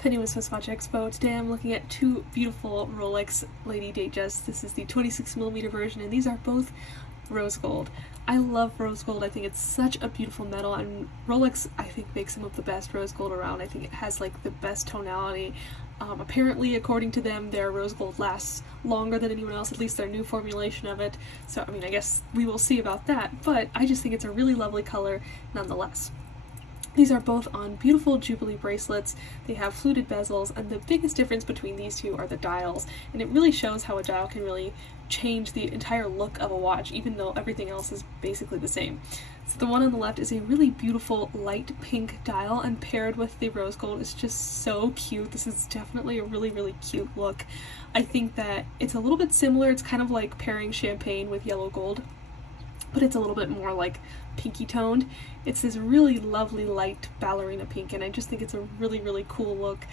Penny with SwissWatchExpo. Today I'm looking at two beautiful Rolex Lady Datejusts. This is the 26mm version, and these are both rose gold. I love rose gold. I think it's such a beautiful metal, and Rolex, I think, makes some of the best rose gold around. I think it has like the best tonality. Apparently, according to them, their rose gold lasts longer than anyone else, at least their new formulation of it. So, I mean, I guess we will see about that, but I just think it's a really lovely color nonetheless. These are both on beautiful Jubilee bracelets. They have fluted bezels, and the biggest difference between these two are the dials, and it really shows how a dial can really change the entire look of a watch, even though everything else is basically the same. So the one on the left is a really beautiful light pink dial, and paired with the rose gold is just so cute. This is definitely a really, really cute look. I think that it's a little bit similar. It's kind of like pairing champagne with yellow gold, but it's a little bit more like pinky toned. It's this really lovely light ballerina pink, and I just think it's a really, really cool look.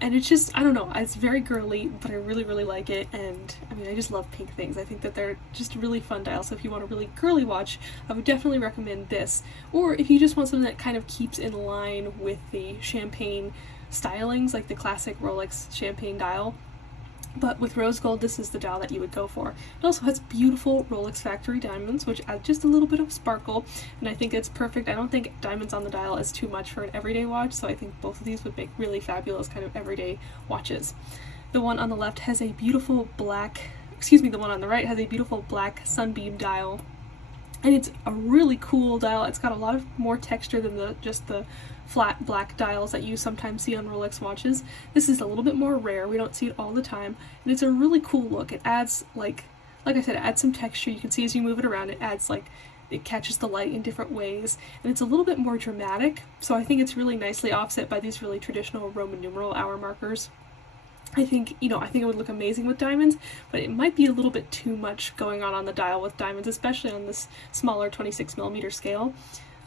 And it's just, I don't know, it's very girly, but I really, really like it. And I mean, I just love pink things. I think that they're just really fun dials. So if you want a really girly watch, I would definitely recommend this. Or if you just want something that kind of keeps in line with the champagne stylings, like the classic Rolex champagne dial, but with rose gold, this is the dial that you would go for. It also has beautiful Rolex factory diamonds, which add just a little bit of sparkle, and I think it's perfect. I don't think diamonds on the dial is too much for an everyday watch, so I think both of these would make really fabulous kind of everyday watches. The one on the left has a beautiful black, the one on the right has a beautiful black sunbeam dial. And it's a really cool dial. It's got a lot of more texture than just the flat black dials that you sometimes see on Rolex watches. This is a little bit more rare. We don't see it all the time. And it's a really cool look. It adds, like I said, it adds some texture. You can see as you move it around, it adds it catches the light in different ways. And it's a little bit more dramatic. So I think it's really nicely offset by these really traditional Roman numeral hour markers. I think it would look amazing with diamonds, but it might be a little bit too much going on the dial with diamonds, especially on this smaller 26mm scale.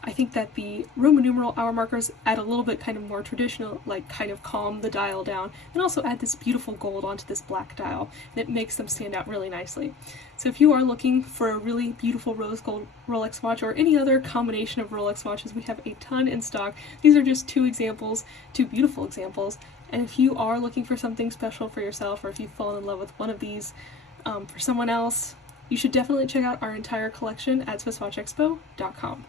I think that the Roman numeral hour markers add a little bit kind of more traditional, like kind of calm the dial down, and also add this beautiful gold onto this black dial, and it makes them stand out really nicely. So if you are looking for a really beautiful rose gold Rolex watch, or any other combination of Rolex watches, we have a ton in stock. These are just two beautiful examples. And if you are looking for something special for yourself, or if you've fallen in love with one of these for someone else, you should definitely check out our entire collection at SwissWatchExpo.com.